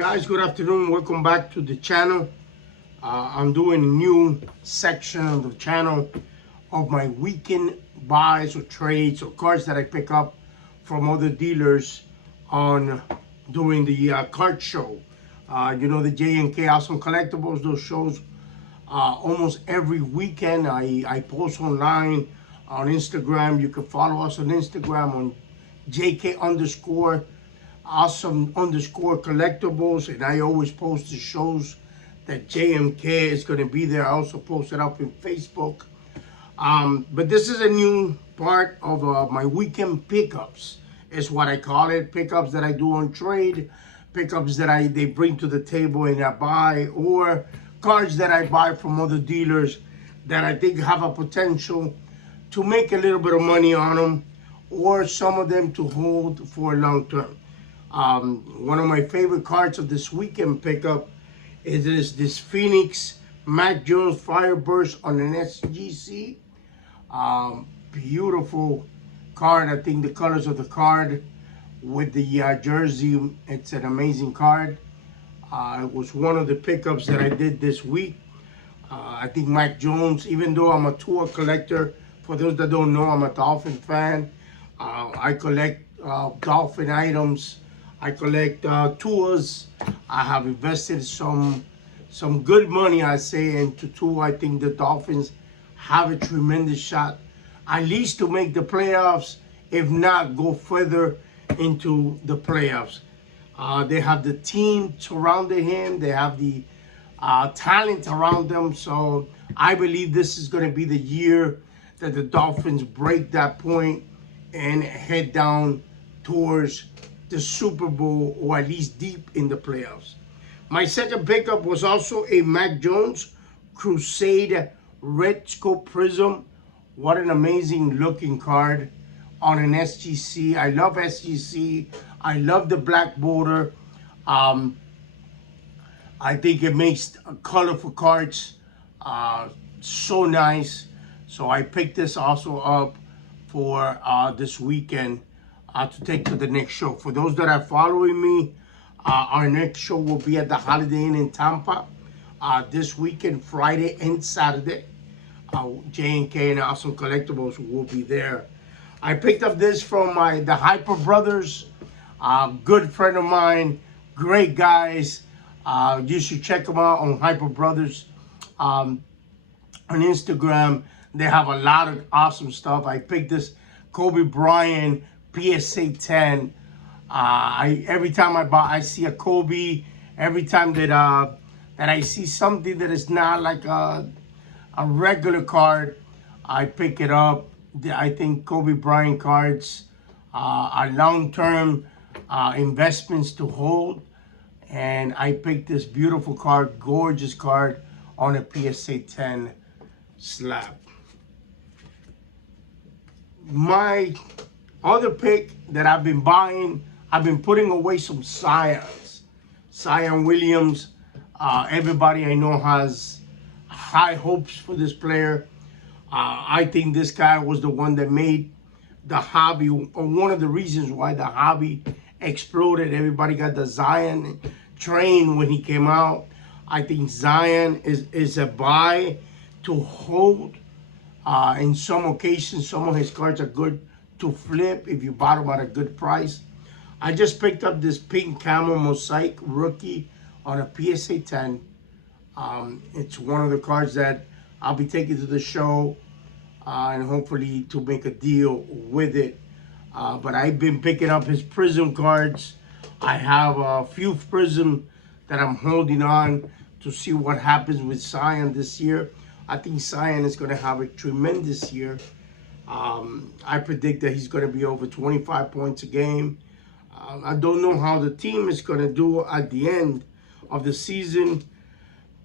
guys, good afternoon. Welcome back to the channel. I'm doing a new section of the channel of my weekend buys or trades or cards that I pick up from other dealers on during the card show. You know, the J&K Awesome Collectibles, those shows almost every weekend. I post online on Instagram. You can follow us on Instagram on JK_ awesome _ collectibles, and I always post the shows that JMK is going to be there. I also post it up in Facebook. But this is a new part of my weekend pickups, is what I call it. Pickups that I do on trade, pickups that they bring to the table and I buy, or cards that I buy from other dealers that I think have a potential to make a little bit of money on them, or some of them to hold for a long term. One of my favorite cards of this weekend pickup is this Phoenix Mac Jones Fireburst on an SGC. Beautiful card. I think the colors of the card with the jersey, it's an amazing card. It was one of the pickups that I did this week. I think Mac Jones, even though I'm a tour collector, for those that don't know, I'm a Dolphin fan. I collect Dolphin items. I collect tours. I have invested some good money, I say, into tour. I think the Dolphins have a tremendous shot, at least to make the playoffs, if not go further into the playoffs. They have the team surrounding him. They have the talent around them. So I believe this is going to be the year that the Dolphins break that point and head down towards the Super Bowl, or at least deep in the playoffs. My second pickup was also a Mac Jones Crusade Red Scope Prism. What an amazing looking card on an SGC. I love SGC. I love the black border. I think it makes colorful cards so nice. So I picked this also up for this weekend to take to the next show. For those that are following me, our next show will be at the Holiday Inn in Tampa this weekend, Friday and Saturday. J&K and Awesome Collectibles will be there. I picked up this from the Hyper Brothers, good friend of mine, great guys. You should check them out on Hyper Brothers on Instagram. They have a lot of awesome stuff. I picked this Kobe Bryant PSA 10. Every time I see a Kobe, every time that I see something that is not like a regular card, I pick it up. I think Kobe Bryant cards are long-term investments to hold, and I picked this beautiful card, gorgeous card on a PSA 10 slab. My other pick that I've been buying, I've been putting away some Zions. Zion Williams, everybody I know has high hopes for this player. I think this guy was the one that made the hobby, or one of the reasons why the hobby exploded. Everybody got the Zion train when he came out. I think Zion is a buy to hold. In some occasions, some of his cards are good to flip if you bought them at a good price. I just picked up this pink camel mosaic rookie on a PSA 10. It's one of the cards that I'll be taking to the show and hopefully to make a deal with it. But I've been picking up his Prism cards. I have a few Prism that I'm holding on to see what happens with Zion this year. I think Zion is going to have a tremendous year. I predict that he's going to be over 25 points a game. I don't know how the team is going to do at the end of the season,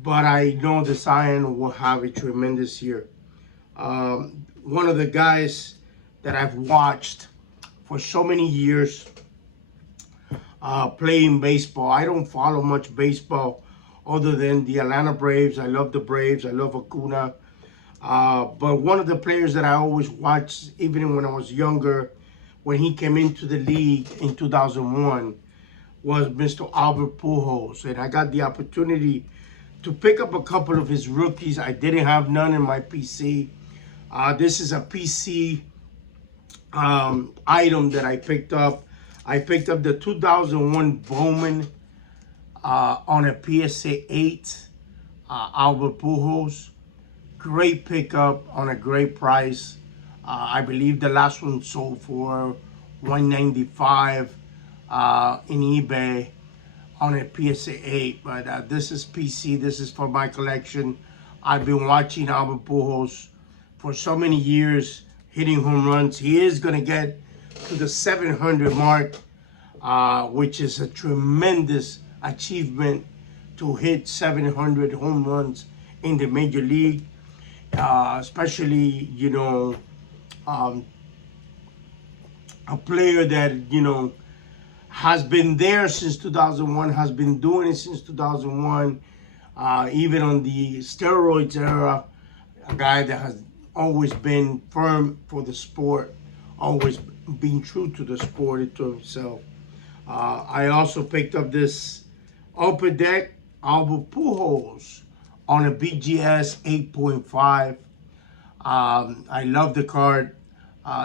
but I know that Zion will have a tremendous year. One of the guys that I've watched for so many years playing baseball. I don't follow much baseball other than the Atlanta Braves. I love the Braves. I love Acuna. But one of the players that I always watched, even when I was younger, when he came into the league in 2001, was Mr. Albert Pujols, and I got the opportunity to pick up a couple of his rookies. I didn't have none in my PC. This is a PC item that I picked up. I picked up the 2001 Bowman on a PSA 8, Albert Pujols. Great pickup on a great price. I believe the last one sold for $195 in eBay on a PSA 8. But this is PC. This is for my collection. I've been watching Albert Pujols for so many years, hitting home runs. He is going to get to the 700 mark, which is a tremendous achievement to hit 700 home runs in the major league. Especially, a player that, has been there since 2001, has been doing it since 2001, even on the steroids era, a guy that has always been firm for the sport, always been true to the sport and to himself. I also picked up this Upper Deck Albert Pujols on a BGS 8.5. I love the card.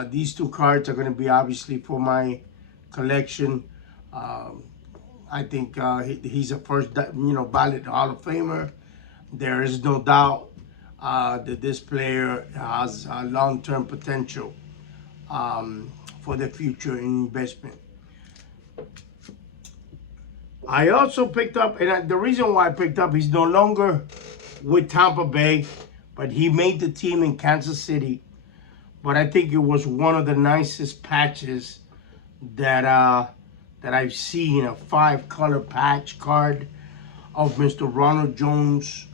These two cards are going to be obviously for my collection. I think he's a first, ballot Hall of Famer. There is no doubt that this player has long-term potential for the future investment. I also picked up, and the reason why I picked up, he's no longer with Tampa Bay, but he made the team in Kansas City. But I think it was one of the nicest patches that I've seen, a 5-color patch card of Mr. Ronald Jones.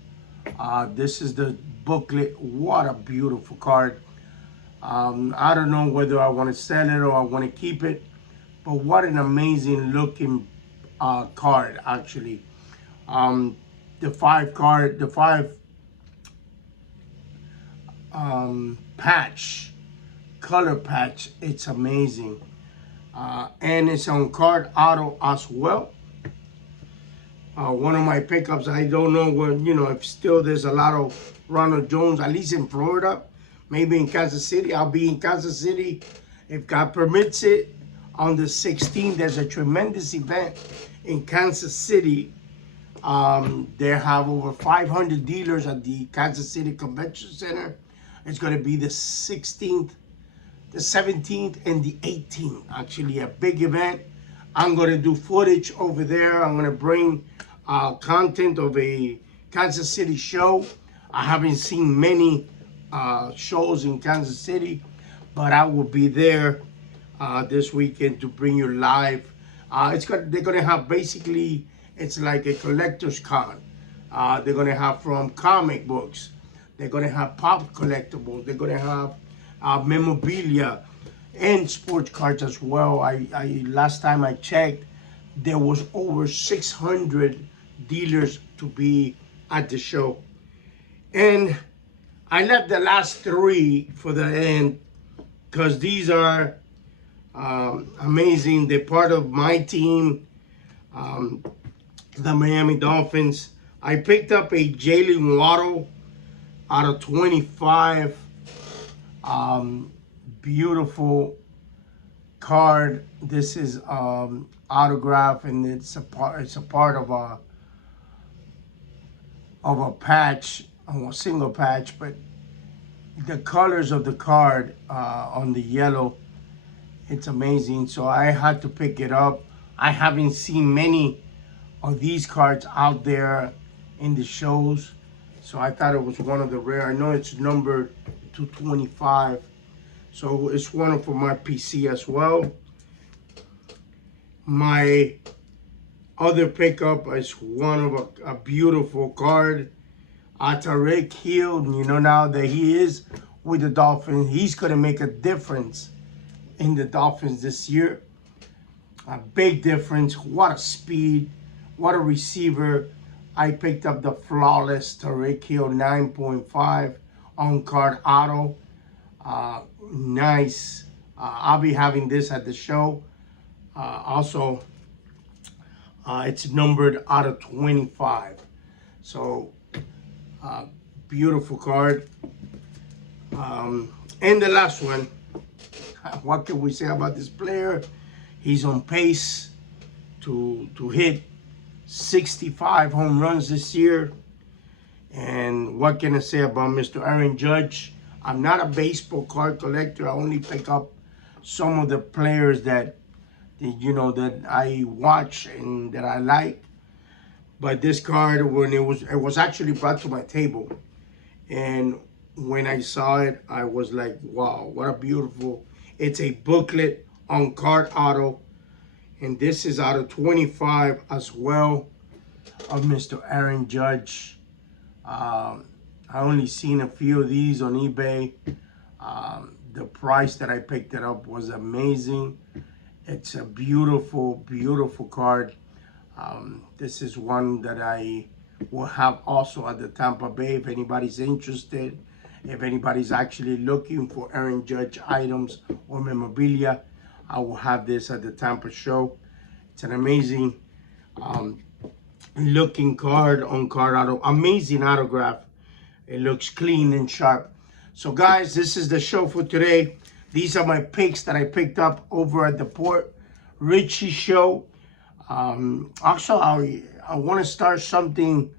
This is the booklet. What a beautiful card. I don't know whether I want to sell it or I want to keep it, but what an amazing looking card, actually. The 5 patch, color patch, it's amazing. And it's on card auto as well. One of my pickups, I don't know when, if still there's a lot of Ronald Jones, at least in Florida, maybe in Kansas City. I'll be in Kansas City, if God permits it, on the 16th. There's a tremendous event in Kansas City. They have over 500 dealers at the Kansas City Convention Center. It's going to be the 16th, the 17th, and the 18th. Actually, a big event. I'm going to do footage over there. I'm going to bring content of a Kansas City show. I haven't seen many shows in Kansas City, but I will be there this weekend to bring you live. They're going to have basically, it's like a collector's con. They're going to have from comic books. They're going to have pop collectibles. They're going to have memorabilia and sports cards as well. I last time I checked, there was over 600 dealers to be at the show. And I left the last 3 for the end because these are amazing. They're part of my team, the Miami Dolphins. I picked up a Jalen Waddle out of 25. Beautiful card. This is autograph, and it's a part of a patch, a single patch, but the colors of the card on the yellow, it's amazing. So I had to pick it up. I haven't seen many of these cards out there in the shows, so I thought it was one of the rare. I know it's numbered to 25, so it's one for my PC as well. My other pickup is one of a beautiful card, Tyreek Hill. Now that he is with the Dolphins, he's going to make a difference in the Dolphins this year. A big difference. What a speed. What a receiver. I picked up the flawless Tyreek Hill 9.5 on card auto. Nice. I'll be having this at the show. Also, It's numbered out of 25. So, beautiful card. And the last one, what can we say about this player? He's on pace to hit 65 home runs this year. And what can I say about Mr. Aaron Judge? I'm not a baseball card collector. I only pick up some of the players that that I watch and that I like. But this card, when it was actually brought to my table, and when I saw it, I was like, wow, what a beautiful. It's a booklet on card auto, and this is out of 25 as well of Mr. Aaron Judge. I only seen a few of these on eBay. The price that I picked it up was amazing. It's a beautiful, beautiful card. This is one that I will have also at the Tampa Bay if anybody's interested. If anybody's actually looking for Aaron Judge items or memorabilia, I will have this at the Tampa show. It's an amazing looking card on card auto. Amazing autograph. It looks clean and sharp. So guys, this is the show for today. These are my picks that I picked up over at the Port Richey show. Also, I want to start something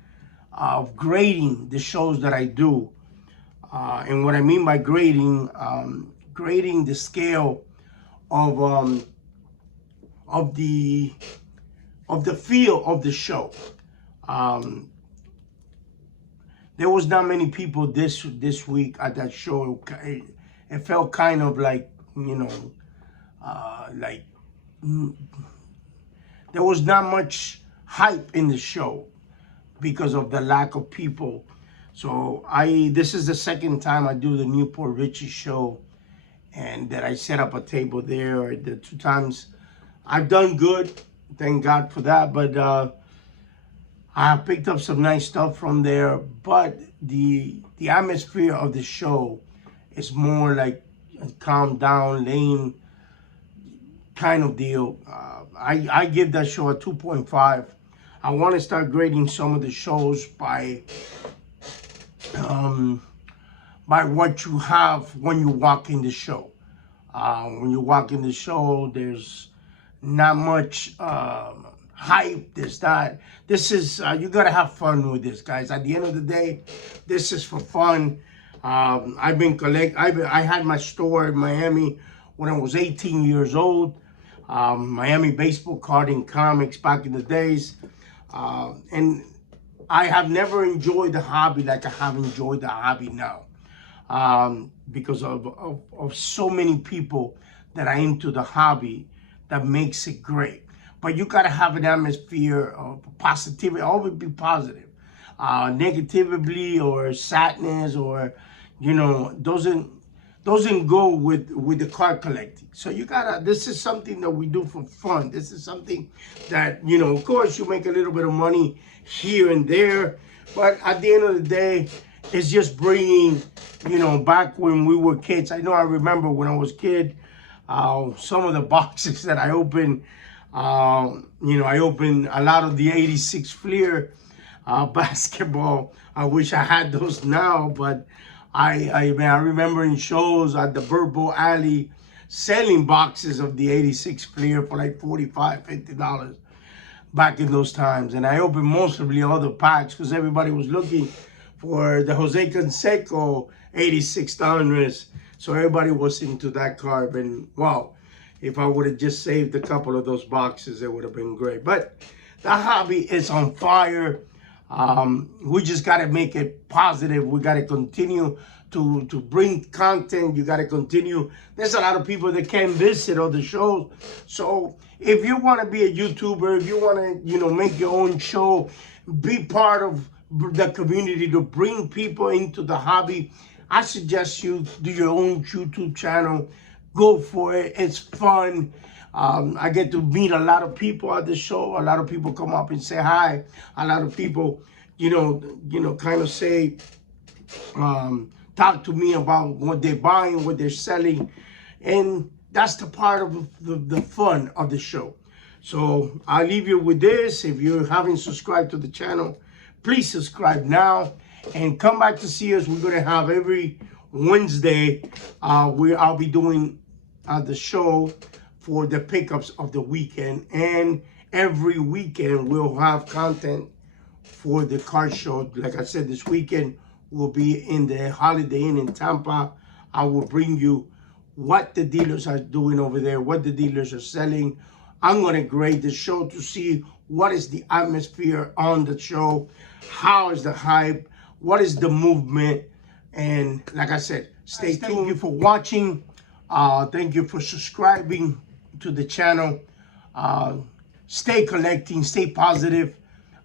of grading the shows that I do. And what I mean by grading, grading the scale of the feel of the show. There was not many people this week at that show. It felt kind of like, like there was not much hype in the show because of the lack of people. So this is the second time I do the Newport Richey show, and that I set up a table there. The 2 times I've done good, thank God for that. But I picked up some nice stuff from there. But the atmosphere of the show is more like a calm down, lane kind of deal. I give that show a 2.5. I want to start grading some of the shows by what you have when you walk in the show. When you walk in the show, there's not much hype. There's not. This is you gotta have fun with this, guys. At the end of the day, this is for fun. I had my store in Miami when I was 18 years old. Miami baseball card and comics back in the days, and I have never enjoyed the hobby like I have enjoyed the hobby now, because of so many people that are into the hobby that makes it great. But you gotta have an atmosphere of positivity. Always be positive. Negativity or sadness or doesn't go with the card collecting. So you gotta. This is something that we do for fun. This is something that of course, you make a little bit of money here and there, but at the end of the day, it's just bringing back when we were kids. I remember when I was a kid, some of the boxes that I opened. I opened a lot of the '86 Fleer basketball. I wish I had those now, but I remember in shows at the Burbo Alley selling boxes of the '86 Fleer for like $45, $50 back in those times. And I opened mostly all the packs because everybody was looking for the Jose Canseco '86 Donruss. So everybody was into that card. And wow, if I would have just saved a couple of those boxes, it would have been great. But the hobby is on fire. We just got to make it positive. We got to continue to bring content. You got to continue. There's a lot of people that can't visit other shows. So if you want to be a YouTuber, if you want to, make your own show, be part of the community to bring people into the hobby, I suggest you do your own YouTube channel. Go for it. It's fun. I get to meet a lot of people at the show. A lot of people come up and say hi. A lot of people, kind of say, talk to me about what they're buying, what they're selling. And that's the part of the fun of the show. So I'll leave you with this. If you haven't subscribed to the channel, please subscribe now and come back to see us. We're going to have every Wednesday, I'll be doing the show for the pickups of the weekend. And every weekend we'll have content for the car show. Like I said, this weekend we'll be in the Holiday Inn in Tampa. I will bring you what the dealers are doing over there, what the dealers are selling. I'm going to grade the show to see what is the atmosphere on the show, how is the hype, what is the movement. And like I said, stay tuned. Thank you for watching. Thank you for subscribing to the channel. Stay collecting, stay positive,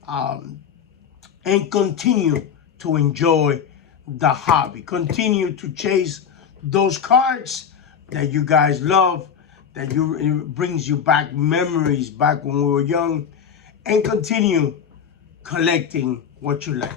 and continue to enjoy the hobby. Continue to chase those cards that you guys love, that it brings you back memories back when we were young, and continue collecting what you like.